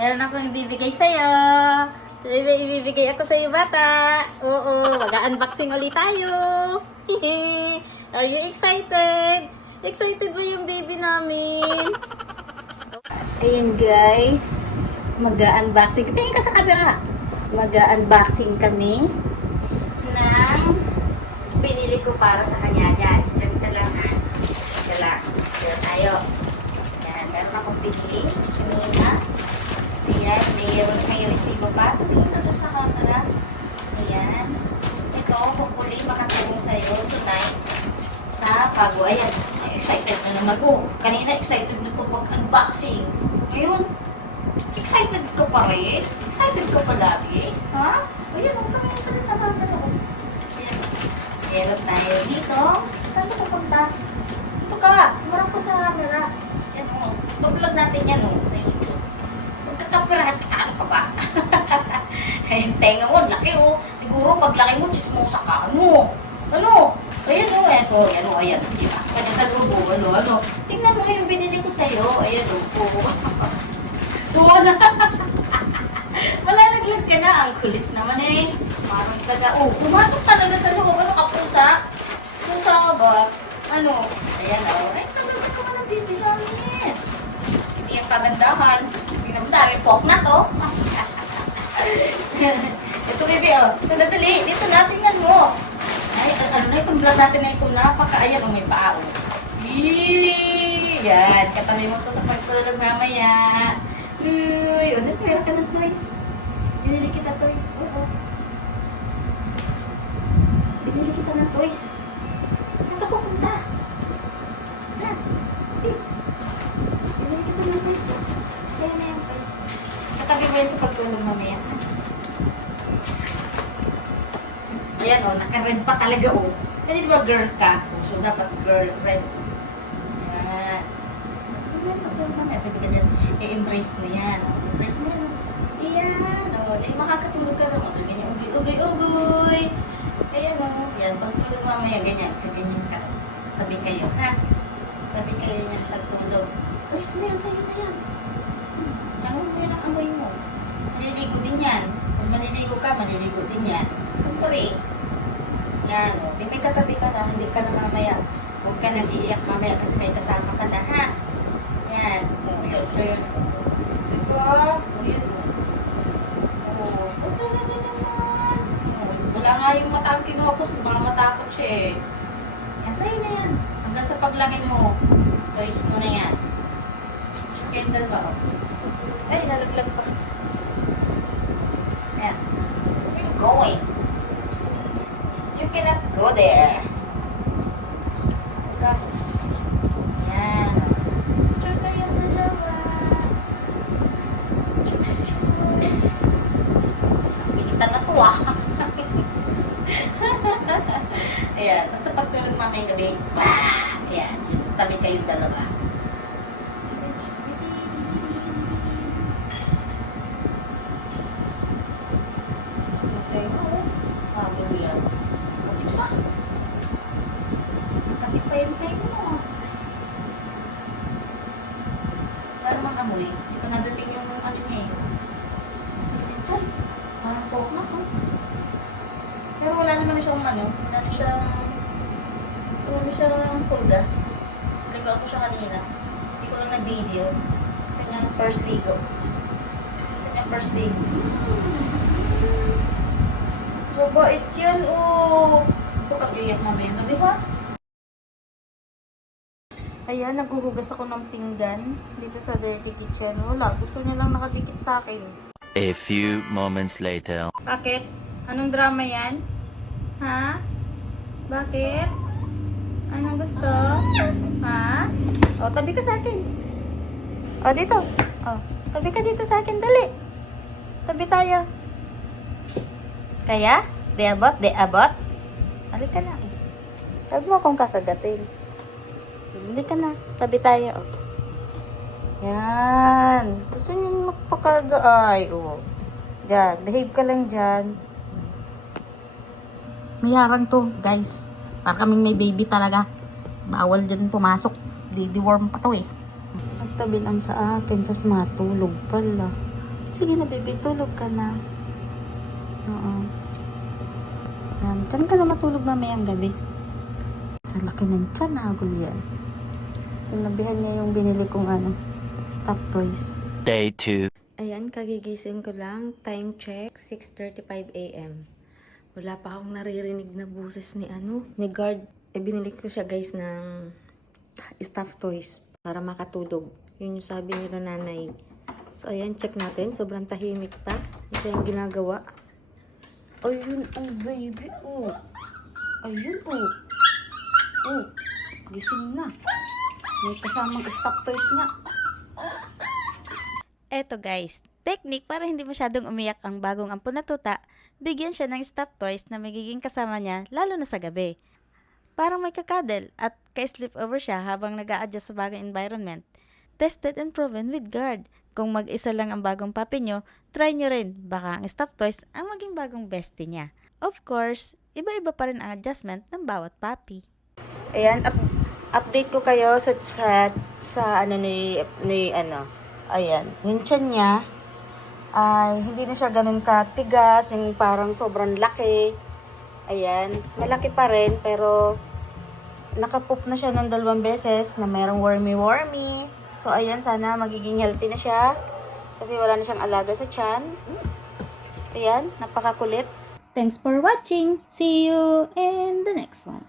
Meron akong ibibigay sa'yo. Ibibigay ako sa'yo, bata. Oo, mag-unboxing ulit tayo. Are you excited? Excited ba yung baby namin? Ayun guys, mag-unboxing. Tingin ka sa camera. Mag-unboxing kami ng binili ko para sa kanya. Yan, dyan ka lang ha. Dyan lang. Dyan tayo. Yan, meron akong binili. Kanina. Ayan, may resibo pa. Tingin ka doon sa camera. Ayan. Ito, hopefully makatulong sa'yo tonight sa bago. Ayan, excited na naman. Oh, kanina excited na ito mag-unboxing. Ngayon, excited ka pa rin? Excited ka pa lagi? Ha? Ayan, huwag kami ito sa camera. Ayan. Meron tayo dito. Saan ka pupunta? Ito ka. Marap ka sa camera. Yan o. Bablog natin yan o. Magkakapirahan ka. Ano ka ba? Ayun, tenga mo. Laki o. Siguro paglaki mo, chismosa ka. Ano? Ano? Ayan o. Eto. Ayan o. Ayan. Sige pa. Kanya sa loob o. Ano? Ano? Tingnan mo yung binili ko sa'yo. Ayan o. Oo na. Malalaglag ka na. Ang kulit naman eh. Parang taga. Oh, pumasok talaga sa loob. Ano ka, pusa? Pusa ka ba? Ano? Ayan o. Ay, kaganda ka man ang baby namin. Hindi yung kagandahan. Hindi naman dami pork na to. Ito baby o. Dali. Dito na. Tingnan mo. Ay, ano na itong vlog natin na ito. Napaka. Ayan o. May paa o. Yan. Katabi mo to sa pagtulog mamaya. Uy, o, meron ka ng toys. Binili kita toys. Oo. Binili kita ng toys. Saan ka pupunta? Ha? Binili kita ng toys. Sa'yo na yung toys. Katabi mo yan sa pagtulog mamaya. Ayan o, naka-red pa talaga o. Kasi diba girl ka? So, dapat girl, red. Ayan. Pagtulog mamaya, pwede ka dyan. I-embrace mo yan. Embrace mo yan. Ayan. O, di makakatulog ka rin. Ganyan, ugoy. Ayan o. Yan, pagtulog mamaya, ganyan. Kaganyan ka. Tabi kayo, ha? Tabi kayo yan pagtulog. Toys na yan, sa'yo na yan. Tangon mo yan ang amoy mo. Maliligo din yan. Kung maliligo ka, maliligo din yan. Kumpari. Yan o. Di may katabi ka na, hindi ka na mamaya. Huwag ka nang iiyak mamaya kasi may kasama ka na, ha? Yan. O, yun. So, yun. Diba? O, yun. O, o, talaga naman. O, wala nga yung mata ang kinuha ko. Baka matakot siya eh. Yan, sa'yo na yan. Hanggang sa paglagay mo, toys mo na yan. Sandal ba? O. Ay, lalaglag pa. Yan. Where you going? You cannot go there. Yan. Tsaka yung dalawa. Pilitan na to ah. Ayan. Basta pagtulog mamayang gabi, bah! Ayan. Tabi kayong dalawa. Okay. Habol yan. Kapit pa. Kapit pa yung tayo mo. Wala namang amoy. Hindi pa nadating yung ano niya eh. Diyan. Parang pork na ko. Pero wala naman na siyang ano. Wala na siyang full gas. Ligaw ko siya kanina. Hindi ko lang na-video. Kanyang first ligo. Kanyang first ligo. Mabait yan, oh. Ito kag-iyak mamaya gabi, ha? Ayan, naghuhugas ako ng pinggan dito sa Dirty Kitchen. Wala, gusto niya lang nakadikit sa akin. A few moments later. Bakit? Anong drama yan? Ha? Bakit? Anong gusto? Ha? O, tabi ka sa akin. O, dito. O, tabi ka dito sa akin, dali. Tabi tayo. Kaya? Di abot? Di abot? Halika na. Huwag mo akong kakagatin. Hindi ka na. Tabi tayo. Oh. Yan. Gusto niyo magpakarga. Ay, oh. Diyan. Behave ka lang dyan. Mayaran to, guys. Para kaming may baby talaga. Bawal dyan pumasok. Di worm pa to eh. Nagtabi lang sa akin. Tapos matulog pala. Sige na, baby. Tulog ka na. Oo. Diyan ka na matulog mamayang gabi. Sa laki ng tiyan na yan. Tinabihan niya yung binili kong stop toys. Day 2. Ayan, kagigising ko lang. Time check, 6:35 a.m. Wala pa akong naririnig na boses ni guard. Binili ko siya guys ng stuffed toys para makatulog. Yun yung sabi nila nanay. So ayan, check natin. Sobrang tahimik pa. Ito yung ginagawa. Ayun, baby. Ayun, gising na. May kasamang stuffed toys nga. Eto guys, technique para hindi masyadong umiyak ang bagong ampon na tuta, bigyan siya ng stuffed toys na magiging kasama niya lalo na sa gabi. Parang may kakadel at ka-sleep over siya habang nag-a-adjust sa bagong environment. Tested and proven with guard. Kung mag-isa lang ang bagong puppy nyo, try nyo rin. Baka ang stuffed toys ang maging bagong bestie niya. Of course, iba-iba pa rin ang adjustment ng bawat puppy. Ayan, update ko kayo Ayan, yung tiyan niya ay hindi na siya ganun katigas, yung parang sobrang laki. Ayan, malaki pa rin pero nakapoop na siya ng 2 beses na merong wormy. So ayan, sana magiging healthy na siya kasi wala na siyang alaga sa tiyan. Ayan, napakakulit. Thanks for watching. See you in the next one.